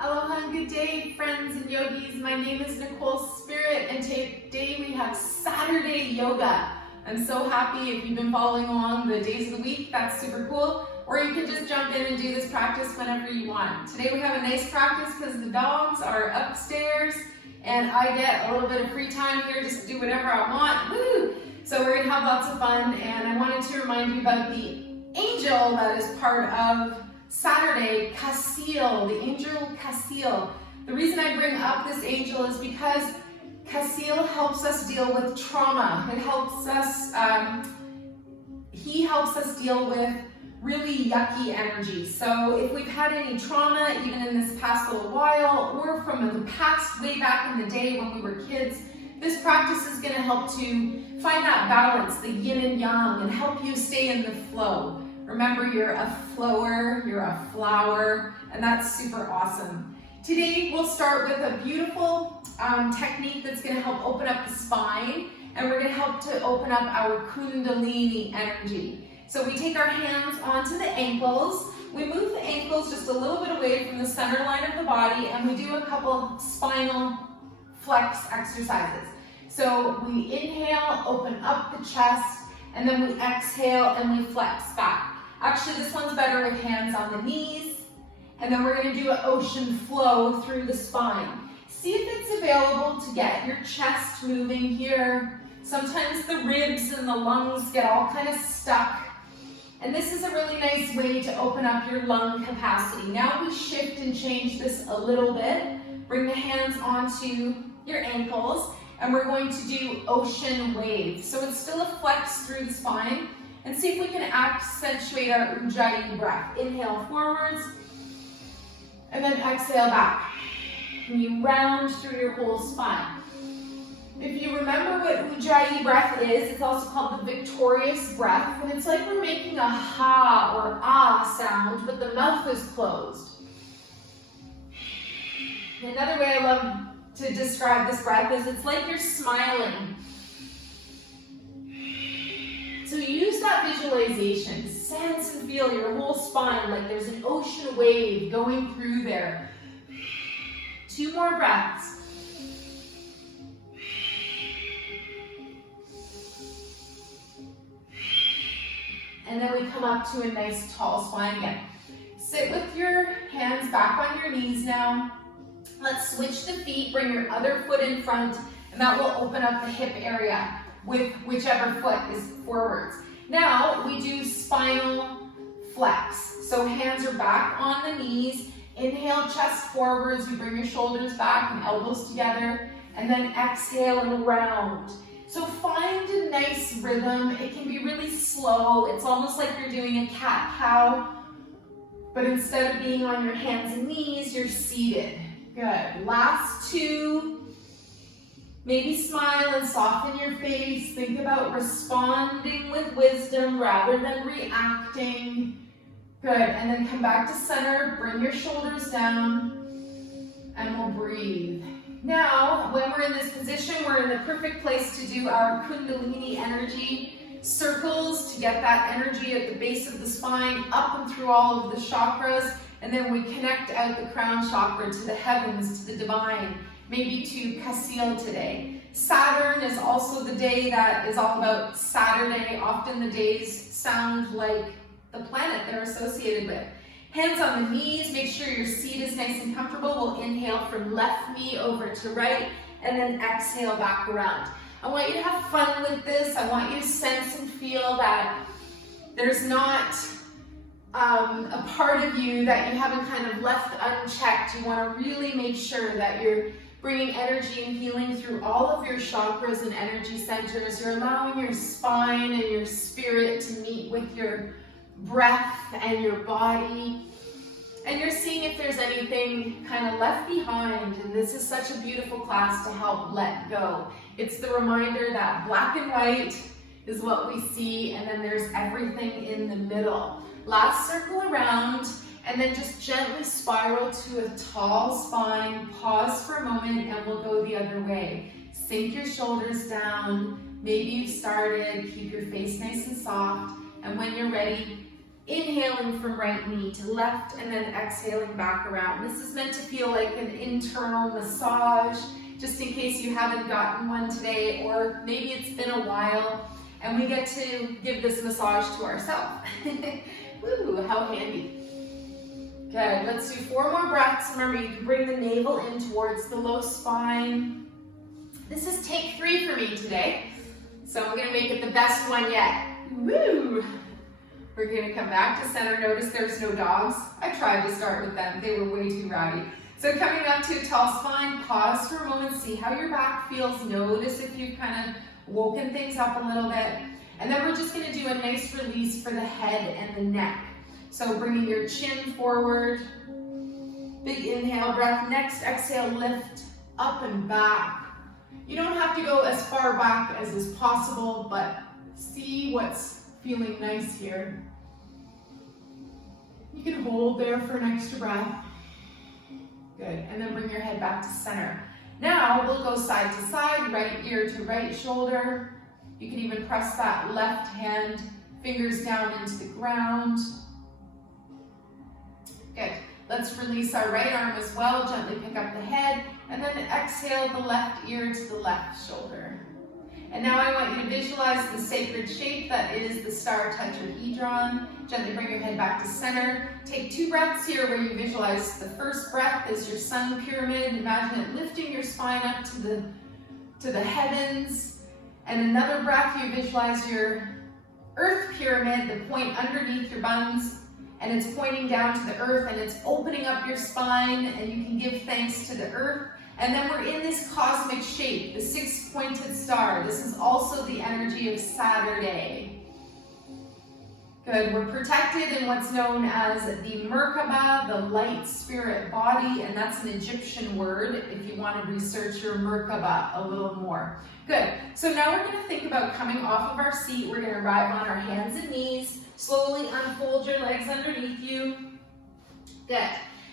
Aloha and good day, friends and yogis. My name is Nicole Spirit, and today we have Saturday yoga. I'm so happy. If you've been following along the days of the week, that's super cool. Or you can just jump in and do this practice whenever you want. Today we have a nice practice because the dogs are upstairs and I get a little bit of free time here just to do whatever I want. Woo! So we're gonna have lots of fun, and I wanted to remind you about the angel that is part of Saturday, Casil, the angel Casil. The reason I bring up this angel is because Casil helps us deal with trauma. It helps us, he helps us deal with really yucky energy. So if we've had any trauma, even in this past little while, or from the past way back in the day when we were kids, this practice is gonna help to find that balance, the yin and yang, and help you stay in the flow. Remember, you're a flower, you're a flower, and that's super awesome. Today, we'll start with a beautiful technique that's gonna help open up the spine, and we're gonna help to open up our kundalini energy. So we take our hands onto the ankles, we move the ankles just a little bit away from the center line of the body, and we do a couple spinal flex exercises. So we inhale, open up the chest, and then we exhale and we flex back. Actually, this one's better with hands on the knees. And then we're gonna do an ocean flow through the spine. See if it's available to get your chest moving here. Sometimes the ribs and the lungs get all kind of stuck. And this is a really nice way to open up your lung capacity. Now we shift and change this a little bit. Bring the hands onto your ankles, and we're going to do ocean wave. So it's still a flex through the spine. And see if we can accentuate our ujjayi breath. Inhale forwards, and then exhale back. And you round through your whole spine. If you remember what ujjayi breath is, it's also called the victorious breath. And it's like we're making a ha or ah sound, but the mouth is closed. Another way I love to describe this breath is it's like you're smiling. So use that visualization, sense and feel your whole spine like there's an ocean wave going through there. 2 more breaths. And then we come up to a nice tall spine again. Sit with your hands back on your knees now. Let's switch the feet, bring your other foot in front, and that will open up the hip area with whichever foot is forwards. Now we do spinal flex. So hands are back on the knees. Inhale, chest forwards. You bring your shoulders back and elbows together. And then exhale and round. So find a nice rhythm. It can be really slow. It's almost like you're doing a cat-cow. But instead of being on your hands and knees, you're seated. Good. Last 2. Maybe smile and soften your face. Think about responding with wisdom rather than reacting. Good, and then come back to center, bring your shoulders down, and we'll breathe. Now, when we're in this position, we're in the perfect place to do our kundalini energy circles to get that energy at the base of the spine, up and through all of the chakras, and then we connect out the crown chakra to the heavens, to the divine. Maybe to Casil today. Saturn is also the day that is all about Saturday. Often the days sound like the planet they're associated with. Hands on the knees, make sure your seat is nice and comfortable. We'll inhale from left knee over to right, and then exhale back around. I want you to have fun with this. I want you to sense and feel that there's not a part of you that you haven't kind of left unchecked. You want to really make sure that you're bringing energy and healing through all of your chakras and energy centers. You're allowing your spine and your spirit to meet with your breath and your body. And you're seeing if there's anything kind of left behind. And this is such a beautiful class to help let go. It's the reminder that black and white is what we see, and then there's everything in the middle. Last circle around. And then just gently spiral to a tall spine. Pause for a moment and we'll go the other way. Sink your shoulders down. Maybe you've started. Keep your face nice and soft. And when you're ready, Inhaling from right knee to left and then exhaling back around. This is meant to feel like an internal massage, just in case you haven't gotten one today, or maybe it's been a while and we get to give this massage to ourselves. Woo, how handy. Good, let's do 4 more breaths. Remember, you can bring the navel in towards the low spine. This is take 3 for me today, so we're gonna make it the best one yet. Woo! We're gonna come back to center. Notice there's no dogs. I tried to start with them. They were way too rowdy. So coming up to a tall spine, pause for a moment, see how your back feels. Notice if you've kind of woken things up a little bit. And then we're just gonna do a nice release for the head and the neck. So bringing your chin forward, big inhale, breath. Next exhale, lift up and back. You don't have to go as far back as is possible, but see what's feeling nice here. You can hold there for an extra breath. Good, and then bring your head back to center. Now we'll go side to side, right ear to right shoulder. You can even press that left hand, fingers down into the ground. Good, let's release our right arm as well, gently pick up the head, and then exhale the left ear to the left shoulder. And now I want you to visualize the sacred shape that is the star tetrahedron. Gently bring your head back to center. Take 2 breaths here where you visualize the first breath as your sun pyramid. Imagine it lifting your spine up to the heavens. And another breath, you visualize your earth pyramid, the point underneath your buns, and it's pointing down to the earth and it's opening up your spine, and you can give thanks to the earth. And then we're in this cosmic shape, the 6-pointed star. This is also the energy of Saturday. Good, we're protected in what's known as the Merkaba, the light spirit body, and that's an Egyptian word if you want to research your Merkaba a little more. Good, so now we're going to think about coming off of our seat. We're going to arrive on our hands and knees. Slowly unfold your legs underneath you. Good.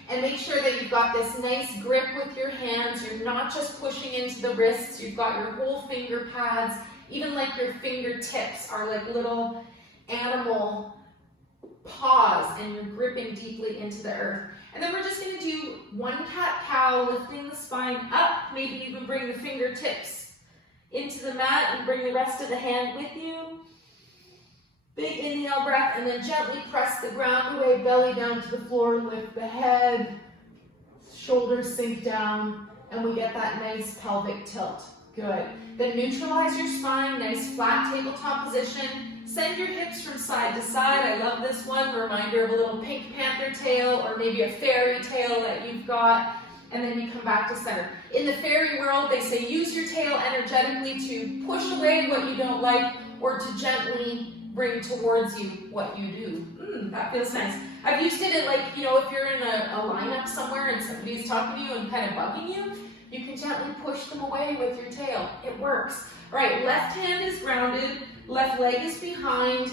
And make sure that you've got this nice grip with your hands. You're not just pushing into the wrists. You've got your whole finger pads, even like your fingertips are like little animal paws, and you're gripping deeply into the earth. And then we're just going to do 1 cat-cow, lifting the spine up. Maybe even bring the fingertips into the mat and bring the rest of the hand with you. Big inhale breath, and then gently press the ground away, belly down to the floor, lift the head, shoulders sink down, and we get that nice pelvic tilt. Good. Then neutralize your spine, nice flat tabletop position. Send your hips from side to side. I love this one, reminder of a little pink panther tail or maybe a fairy tail that you've got. And then you come back to center. In the fairy world, they say use your tail energetically to push away what you don't like or to gently bring towards you what you do. That feels nice. I've used it in, like, you know, if you're in a lineup somewhere and somebody's talking to you and kind of bugging you, you can gently push them away with your tail. It works. All right, left hand is grounded, left leg is behind.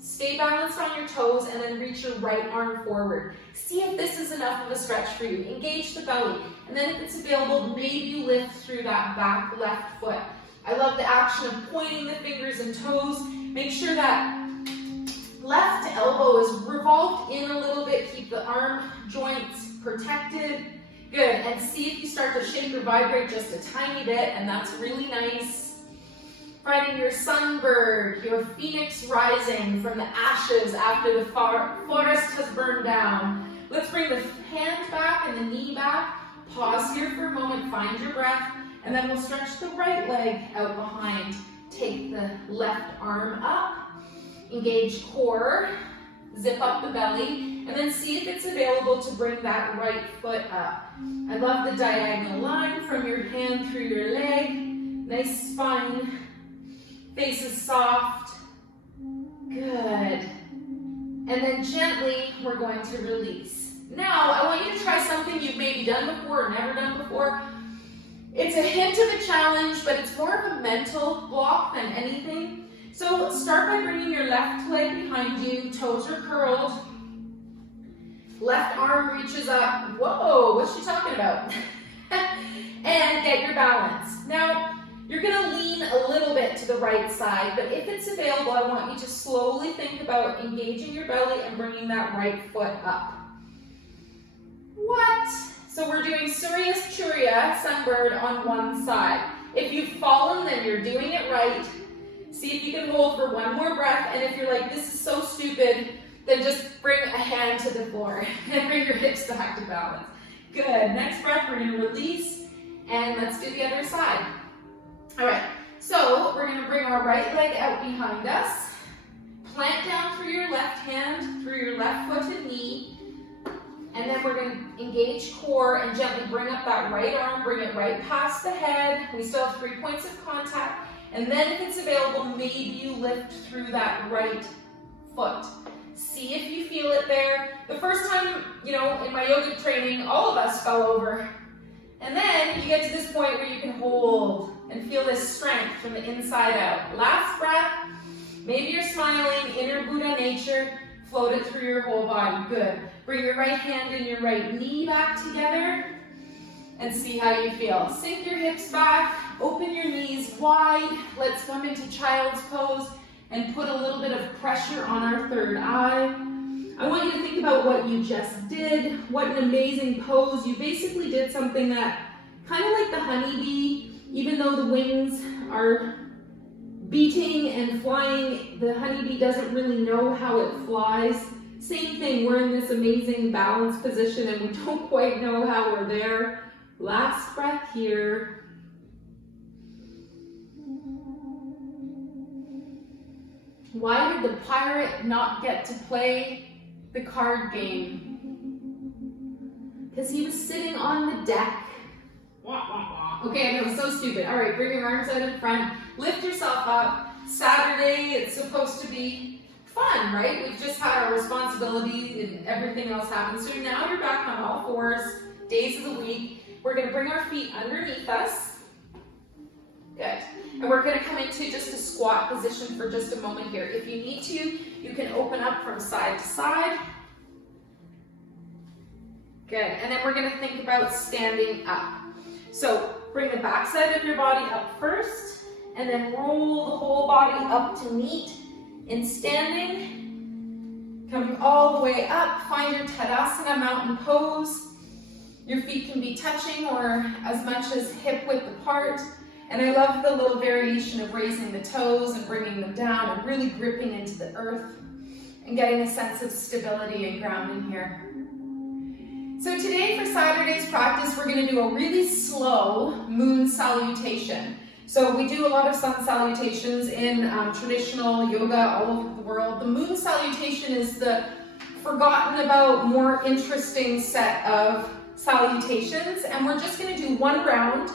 Stay balanced on your toes and then reach your right arm forward. See if this is enough of a stretch for you. Engage the belly. And then if it's available, maybe you lift through that back left foot. I love the action of pointing the fingers and toes. Make sure that left elbow is revolved in a little bit. Keep the arm joints protected. Good. And see if you start to shake or vibrate just a tiny bit, and that's really nice. Finding your sunbird, your phoenix rising from the ashes after the forest has burned down. Let's bring the hand back and the knee back. Pause here for a moment, find your breath, and then we'll stretch the right leg out behind. Take the left arm up, engage core, zip up the belly, and then see if it's available to bring that right foot up. I love the diagonal line from your hand through your leg. Nice spine. Face is soft. Good. And then gently, we're going to release. Now, I want you to try something you've maybe done before or never done before. It's a hint of a challenge, but it's more of a mental block than anything. So start by bringing your left leg behind you, toes are curled. Left arm reaches up. Whoa, what's she talking about? And get your balance. Now, You're gonna lean a little bit to the right side, but if it's available, I want you to slowly think about engaging your belly and bringing that right foot up. What? So we're doing Surya Churya, sunbird, on one side. If you've fallen, then you're doing it right. See if you can hold for one more breath, and if you're like, this is so stupid, then just bring a hand to the floor and bring your hips back to balance. Good, next breath, we're gonna release, and let's do the other side. All right, so we're gonna bring our right leg out behind us, plant down through your left hand, through your left foot and knee, and then we're gonna engage core and gently bring up that right arm, bring it right past the head. We still have 3 points of contact. And then if it's available, maybe you lift through that right foot. See if you feel it there. The first time, in my yoga training, all of us fell over. And then you get to this point where you can hold and feel this strength from the inside out. Last breath, maybe you're smiling, inner Buddha nature, float it through your whole body. Good. Bring your right hand and your right knee back together and see how you feel. Sink your hips back, open your knees wide. Let's come into child's pose and put a little bit of pressure on our third eye. I want you to think about what you just did. What an amazing pose. You basically did something that, kind of like the honeybee, even though the wings are beating and flying, the honeybee doesn't really know how it flies. Same thing, we're in this amazing balanced position and we don't quite know how we're there. Last breath here. Why did the pirate not get to play the card game? Because he was sitting on the deck. Okay, that was so stupid. All right, bring your arms out in front. Lift yourself up. Saturday, it's supposed to be fun, right? We've just had our responsibility and everything else happens. So now you're back on all fours, days of the week. We're gonna bring our feet underneath us. Good. And we're gonna come into just a squat position for just a moment here. If you need to, you can open up from side to side. Good. And then we're gonna think about standing up. So bring the back side of your body up first, and then roll the whole body up to meet in standing. Coming all the way up, find your Tadasana mountain pose. Your feet can be touching or as much as hip width apart. And I love the little variation of raising the toes and bringing them down and really gripping into the earth and getting a sense of stability and grounding here. So today for Saturday's practice, we're going to do a really slow moon salutation. So we do a lot of sun salutations in traditional yoga all over the world. The moon salutation is the forgotten about, more interesting set of salutations, and we're just going to do one round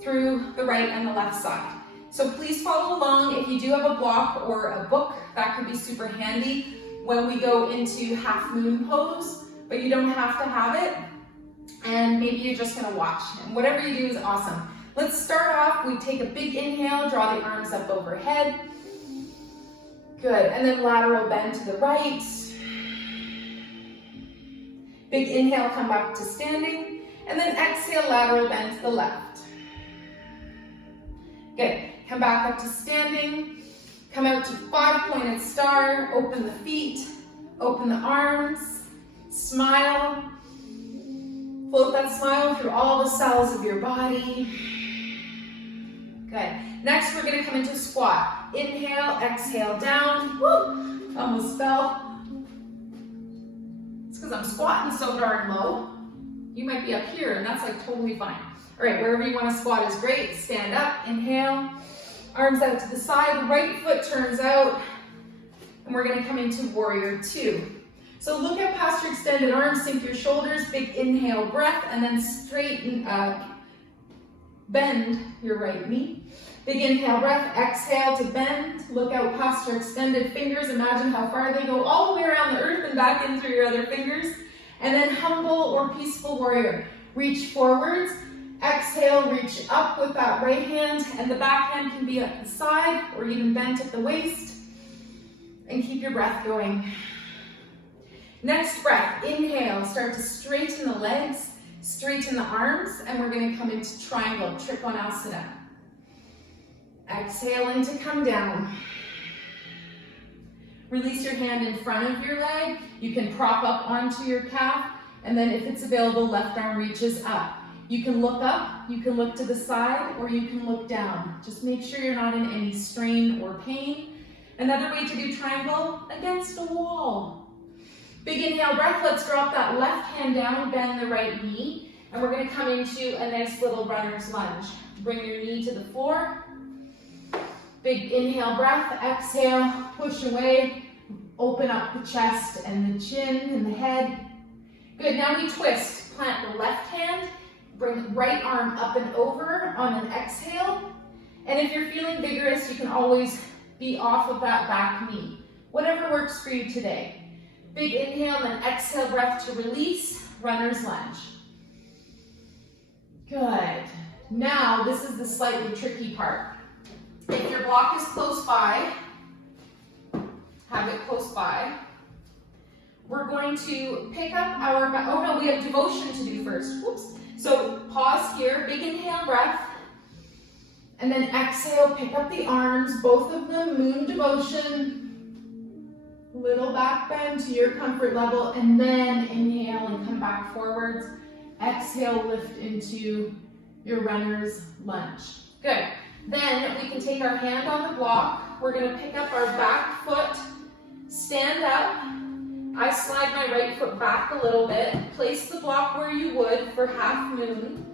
through the right and the left side. So please follow along. If you do have a block or a book, that could be super handy when we go into half moon pose, but you don't have to have it, and maybe you're just going to watch, and whatever you do is awesome. Let's start off, we take a big inhale, draw the arms up overhead. Good, and then lateral bend to the right. Big inhale, come back to standing, and then exhale, lateral bend to the left. Good, come back up to standing, come out to 5-pointed star, open the feet, open the arms, smile. Float that smile through all the cells of your body. Good. Next, we're going to come into squat. Inhale, exhale, down. Woo! Almost fell. It's because I'm squatting so darn low. You might be up here, and that's like totally fine. All right, wherever you want to squat is great. Stand up, inhale. Arms out to the side. Right foot turns out. And we're going to come into warrior two. So look at past your extended arms, sink your shoulders, big inhale, breath, and then straighten up. Bend your right knee. Big inhale, breath, exhale to bend. Look out past your extended fingers. Imagine how far they go all the way around the earth and back in through your other fingers. And then humble or peaceful warrior. Reach forwards. Exhale, reach up with that right hand, and the back hand can be at the side or even bent at the waist. And keep your breath going. Next breath, inhale, start to straighten the legs, straighten the arms, and we're going to come into triangle, Trikonasana. Exhaling to come down. Release your hand in front of your leg. You can prop up onto your calf, and then if it's available, left arm reaches up. You can look up, you can look to the side, or you can look down. Just make sure you're not in any strain or pain. Another way to do triangle, against a wall. Big inhale breath, let's drop that left hand down, bend the right knee, and we're gonna come into a nice little runner's lunge. Bring your knee to the floor. Big inhale breath, exhale, push away, open up the chest and the chin and the head. Good, now we twist. Plant the left hand, bring the right arm up and over on an exhale. And if you're feeling vigorous, you can always be off of that back knee. Whatever works for you today. Big inhale, then exhale breath to release, runner's lunge. Good. Now, this is the slightly tricky part. If your block is close by, have it close by. We're going to pick up our, oh no, we have devotion to do first. Whoops. So pause here, big inhale breath, and then exhale, pick up the arms, both of them, moon devotion, little back bend to your comfort level, and then inhale and come back forwards. Exhale, lift into your runner's lunge. Good. Then we can take our hand on the block. We're going to pick up our back foot, stand up. I slide my right foot back a little bit. Place the block where you would for half moon.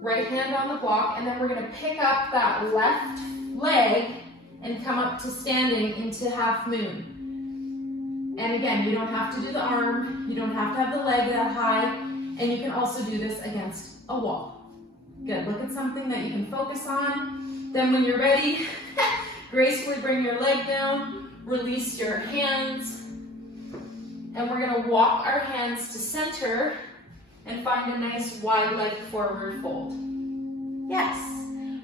Right hand on the block, and then we're going to pick up that left leg and come up to standing into half moon. And again, you don't have to do the arm, you don't have to have the leg that high, and you can also do this against a wall. Good, look at something that you can focus on. Then when you're ready, gracefully bring your leg down, release your hands, and we're gonna walk our hands to center and find a nice wide leg forward fold. Yes,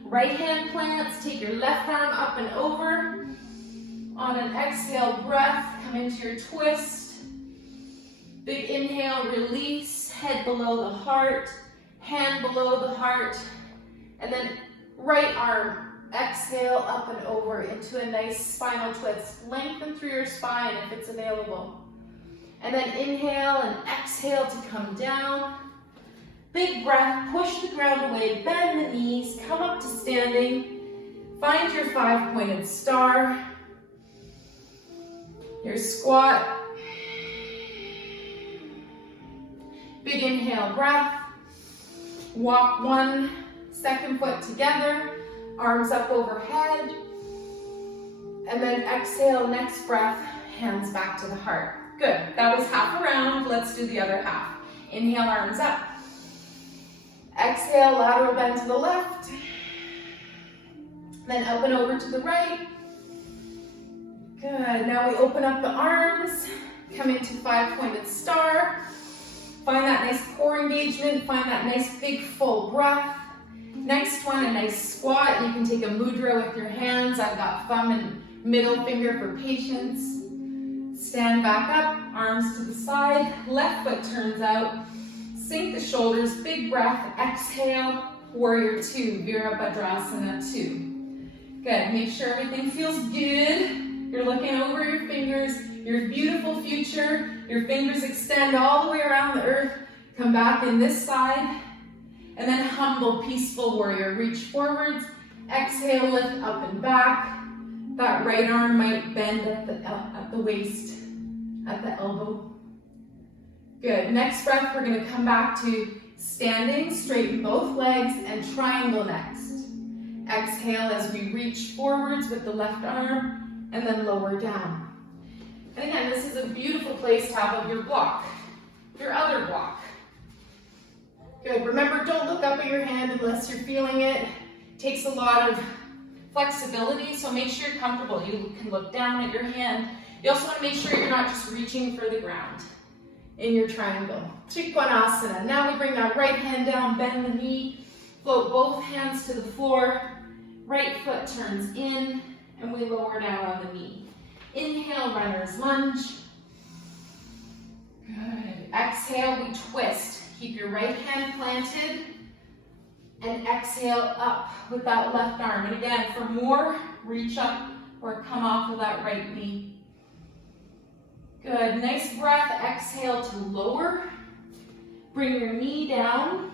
right hand plants, take your left arm up and over. On an exhale breath, come into your twist. Big inhale, release, head below the heart. Hand below the heart, and then right arm, exhale up and over into a nice spinal twist. Lengthen through your spine if it's available. And then inhale and exhale to come down. Big breath, push the ground away, bend the knees, come up to standing. Find your 5-pointed star, your squat. Big inhale breath. Walk one second foot together, arms up overhead, and then exhale, next breath, hands back to the heart. Good, that was half a round, let's do the other half. Inhale, arms up. Exhale, lateral bend to the left, then up and over to the right. Good, now we open up the arms, come into 5-pointed star. Find that nice core engagement, find that nice big full breath. Next one, a nice squat. You can take a mudra with your hands. I've got thumb and middle finger for patience. Stand back up, arms to the side, left foot turns out. Sink the shoulders, big breath, exhale, warrior 2, Virabhadrasana 2. Good, make sure everything feels good. You're looking over your fingers, your beautiful future. Your fingers extend all the way around the earth. Come back in this side. And then humble, peaceful warrior. Reach forwards. Exhale, lift up and back. That right arm might bend at the waist, at the elbow. Good. Next breath, we're going to come back to standing, straighten both legs, and triangle next. Exhale as we reach forwards with the left arm, and then lower down. And again, this is a beautiful place to have of your block, your other block. Good, remember, don't look up at your hand unless you're feeling it. It takes a lot of flexibility, so make sure you're comfortable. You can look down at your hand. You also want to make sure you're not just reaching for the ground in your triangle. Trikonasana. Now we bring that right hand down, bend the knee, float both hands to the floor. Right foot turns in, and we lower down on the knee. Inhale, runner's lunge. Good. Exhale, we twist. Keep your right hand planted. And exhale up with that left arm. And again, for more, reach up or come off of that right knee. Good, nice breath. Exhale to lower. Bring your knee down.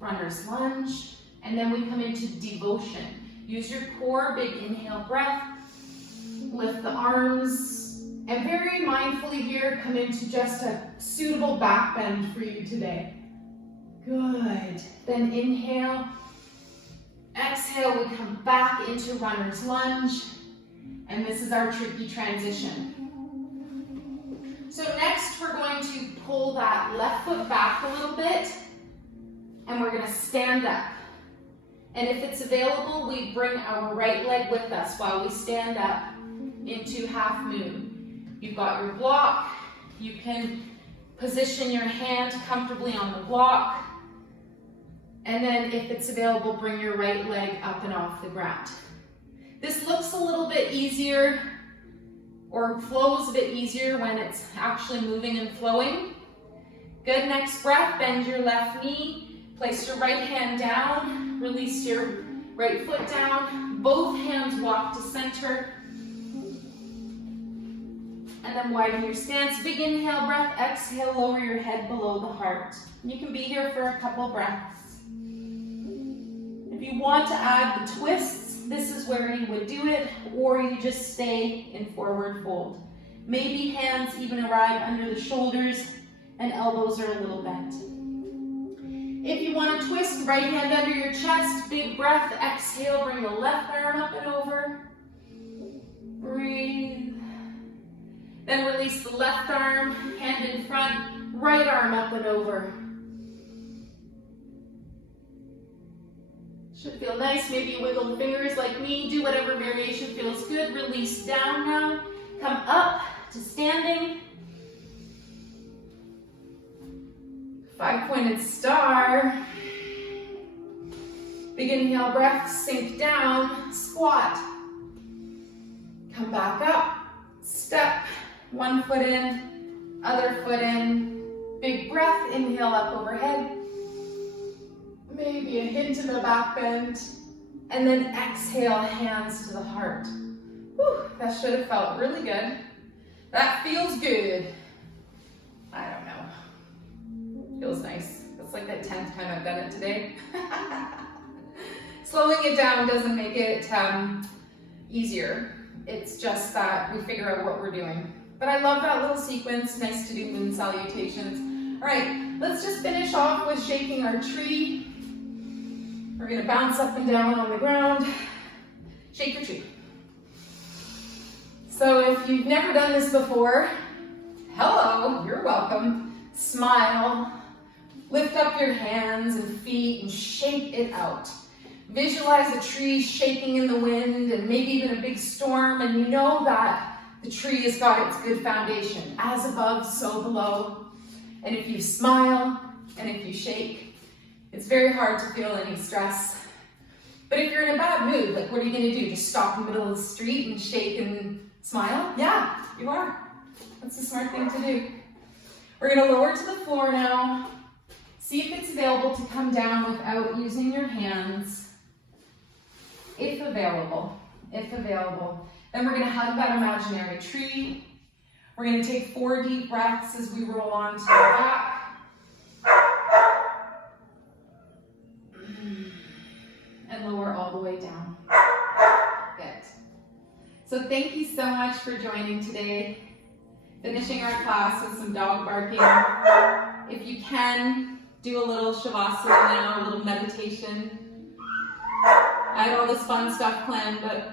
Runner's lunge. And then we come into devotion. Use your core, big inhale breath. Lift the arms. And very mindfully here, come into just a suitable back bend for you today. Good. Then inhale. Exhale, we come back into runner's lunge. And this is our tricky transition. So next we're going to pull that left foot back a little bit. And we're going to stand up. And if it's available, we bring our right leg with us while we stand up into half moon. You've got your block. You can position your hand comfortably on the block. And then if it's available, bring your right leg up and off the ground. This looks a little bit easier or flows a bit easier when it's actually moving and flowing. Good, next breath, bend your left knee, place your right hand down, release your right foot down, both hands walk to center, and then widen your stance. Big inhale breath, exhale, lower your head below the heart. You can be here for a couple breaths. If you want to add the twists, this is where you would do it, or you just stay in forward fold. Maybe hands even arrive under the shoulders and elbows are a little bent. If you want to twist, right hand under your chest, big breath, exhale, bring the left arm up and over. Breathe. Then release the left arm, hand in front, right arm up and over. Should feel nice. Maybe you wiggle the fingers like me. Do whatever variation feels good. Release down now. Come up to standing. 5-pointed star. Big inhale breath, sink down, squat. Come back up, step, one foot in, other foot in. Big breath, inhale up overhead. Maybe a hint of the back bend. And then exhale, hands to the heart. Whew, that should have felt really good. That feels good. I don't know. Feels nice. That's like the 10th time I've done it today. Slowing it down doesn't make it easier. It's just that we figure out what we're doing. But I love that little sequence. Nice to do moon salutations. All right, let's just finish off with shaking our tree. We're gonna bounce up and down on the ground. Shake your tree. So if you've never done this before, hello, you're welcome. Smile, lift up your hands and feet and shake it out. Visualize a tree shaking in the wind and maybe even a big storm, and you know that the tree has got its good foundation. As above, so below. And if you smile and if you shake, it's very hard to feel any stress. But if you're in a bad mood, like what are you gonna do? Just stop in the middle of the street and shake and smile? Yeah, you are. That's a smart thing to do. We're gonna lower to the floor now. See if it's available to come down without using your hands. If available, if available. Then we're gonna hug that imaginary tree. We're gonna take 4 deep breaths as we roll on to the back. And lower all the way down. Good. So thank you so much for joining today. Finishing our class with some dog barking. If you can, do a little shavasana now, a little meditation. I had all this fun stuff planned, but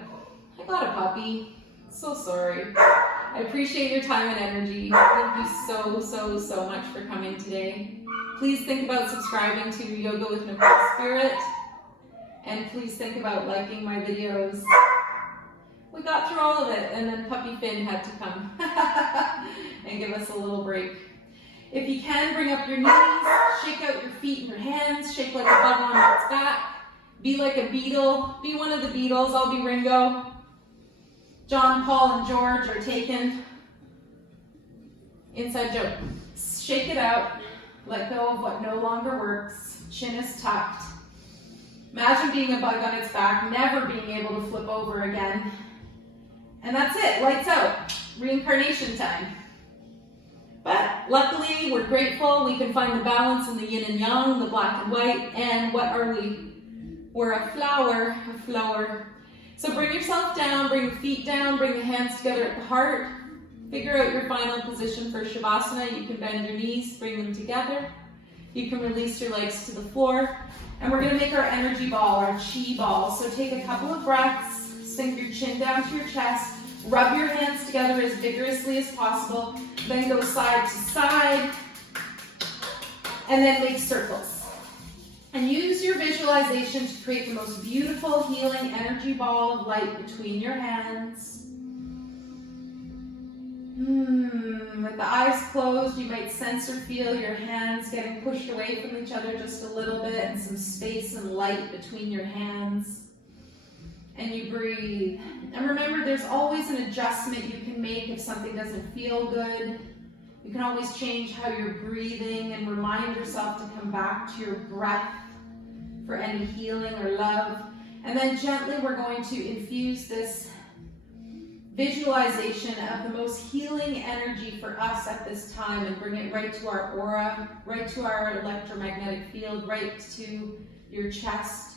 I got a puppy. So sorry. I appreciate your time and energy. Thank you so much for coming today. Please think about subscribing to Yoga with Nicole Spirit. And please think about liking my videos. We got through all of it, and then Puppy Finn had to come and give us a little break. If you can, bring up your knees, shake out your feet and your hands, shake like a bug on its back. Be like a beetle. Be one of the Beatles. I'll be Ringo. John, Paul, and George are taken. Inside joke. Shake it out. Let go of what no longer works. Chin is tucked. Imagine being a bug on its back, never being able to flip over again. And that's it, lights out. Reincarnation time. But luckily, we're grateful we can find the balance in the yin and yang, the black and white, and what are we? We're a flower, a flower. So bring yourself down, bring the feet down, bring the hands together at the heart. Figure out your final position for Shavasana. You can bend your knees, bring them together. You can release your legs to the floor. And we're gonna make our energy ball, our chi ball. So take a couple of breaths, sink your chin down to your chest, rub your hands together as vigorously as possible, then go side to side, and then make circles. And use your visualization to create the most beautiful healing energy ball of light between your hands. With the eyes closed, you might sense or feel your hands getting pushed away from each other just a little bit, and some space and light between your hands. And you breathe. And remember, there's always an adjustment you can make if something doesn't feel good. You can always change how you're breathing and remind yourself to come back to your breath for any healing or love. And then gently we're going to infuse this visualization of the most healing energy for us at this time and bring it right to our aura, right to our electromagnetic field, right to your chest.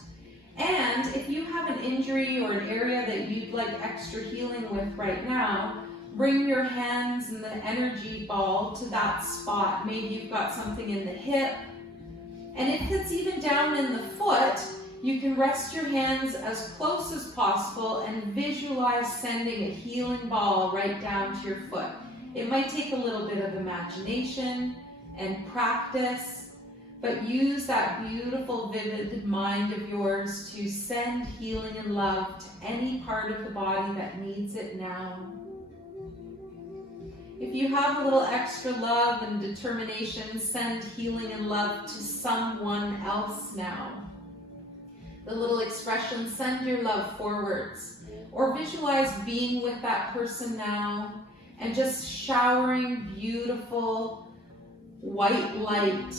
And if you have an injury or an area that you'd like extra healing with right now, bring your hands and the energy ball to that spot. Maybe you've got something in the hip. And if it's even down in the foot, you can rest your hands as close as possible and visualize sending a healing ball right down to your foot. It might take a little bit of imagination and practice, but use that beautiful, vivid mind of yours to send healing and love to any part of the body that needs it now. If you have a little extra love and determination, send healing and love to someone else now. The little expression, send your love forwards. Or visualize being with that person now and just showering beautiful white light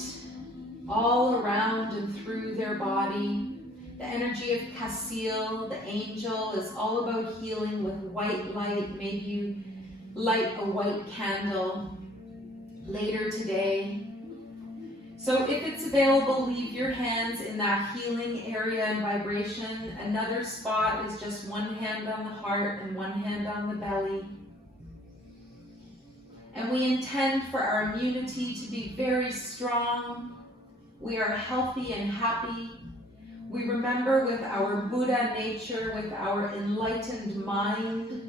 all around and through their body. The energy of Casil, the angel, is all about healing with white light. Maybe you light a white candle later today. So if it's available, leave your hands in that healing area and vibration. Another spot is just one hand on the heart and one hand on the belly. And we intend for our immunity to be very strong. We are healthy and happy. We remember with our Buddha nature, with our enlightened mind,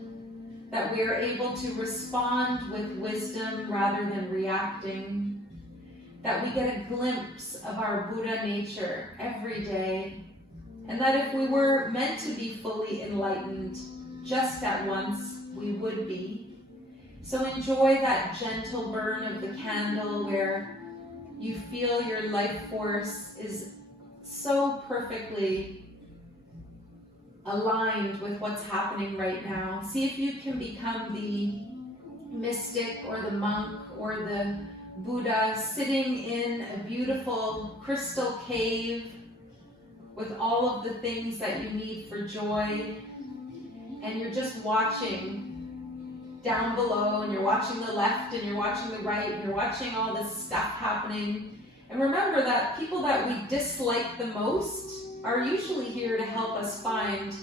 that we are able to respond with wisdom rather than reacting. That we get a glimpse of our Buddha nature every day. And that if we were meant to be fully enlightened just at once, we would be. So enjoy that gentle burn of the candle where you feel your life force is so perfectly aligned with what's happening right now. See if you can become the mystic or the monk or the Buddha sitting in a beautiful crystal cave with all of the things that you need for joy. And you're just watching down below, and you're watching the left and you're watching the right, and you're watching all this stuff happening. And remember that people that we dislike the most are usually here to help us find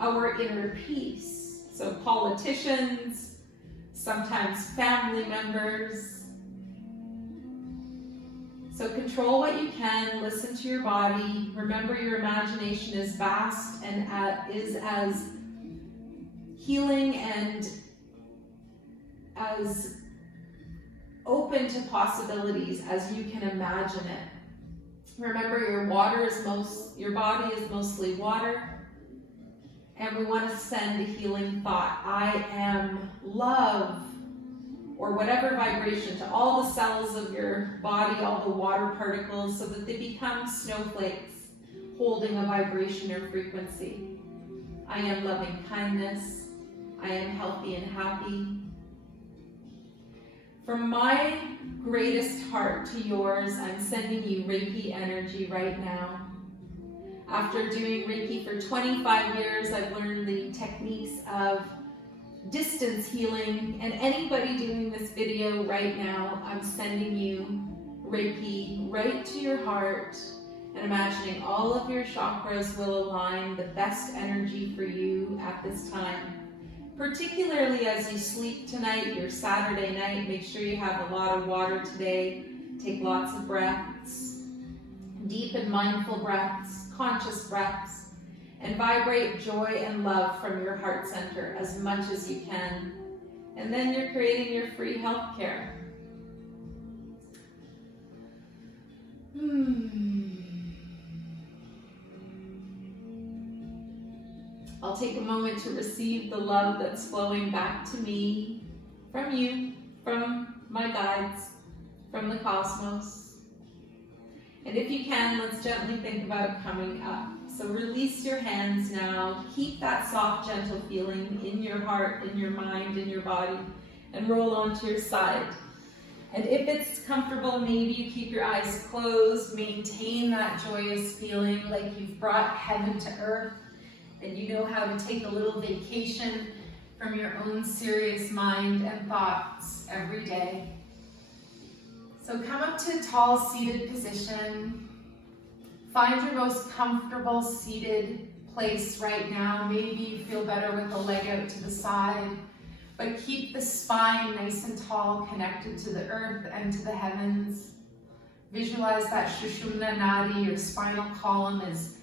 our inner peace. So politicians, sometimes family members. So control what you can, listen to your body. Remember, your imagination is vast and is as healing and as open to possibilities as you can imagine it. Remember, your body is mostly water, and we want to send a healing thought. I am love, or whatever vibration, to all the cells of your body, all the water particles, so that they become snowflakes holding a vibration or frequency. I am loving kindness. I am healthy and happy. From my greatest heart to yours, I'm sending you Reiki energy right now. After doing Reiki for 25 years, I've learned the techniques of distance healing, and anybody doing this video right now, I'm sending you Reiki right to your heart and imagining all of your chakras will align the best energy for you at this time. Particularly as you sleep tonight, your Saturday night, make sure you have a lot of water today. Take lots of breaths, deep and mindful breaths, conscious breaths, and vibrate joy and love from your heart center as much as you can. And then you're creating your free health care. I'll take a moment to receive the love that's flowing back to me, from you, from my guides, from the cosmos. And if you can, let's gently think about coming up. So release your hands now. Keep that soft, gentle feeling in your heart, in your mind, in your body, and roll onto your side. And if it's comfortable, maybe you keep your eyes closed, maintain that joyous feeling like you've brought heaven to earth, and you know how to take a little vacation from your own serious mind and thoughts every day. So come up to a tall seated position. Find your most comfortable seated place right now. Maybe you feel better with a leg out to the side, but keep the spine nice and tall, connected to the earth and to the heavens. Visualize that Sushumna Nadi, your spinal column, is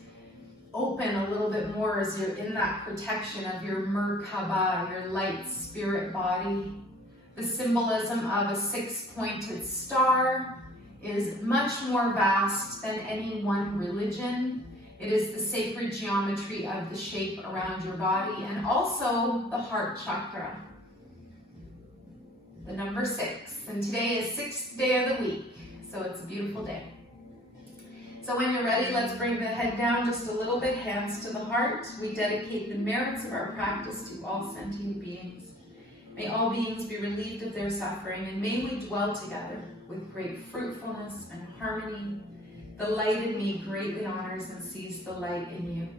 open a little bit more as you're in that protection of your Merkaba, your light spirit body. The symbolism of a six-pointed star is much more vast than any one religion. It is the sacred geometry of the shape around your body, and also the heart chakra. The number 6, and today is 6th day of the week, so it's a beautiful day. So when you're ready, let's bring the head down just a little bit, hands to the heart. We dedicate the merits of our practice to all sentient beings. May all beings be relieved of their suffering, and may we dwell together with great fruitfulness and harmony. The light in me greatly honors and sees the light in you.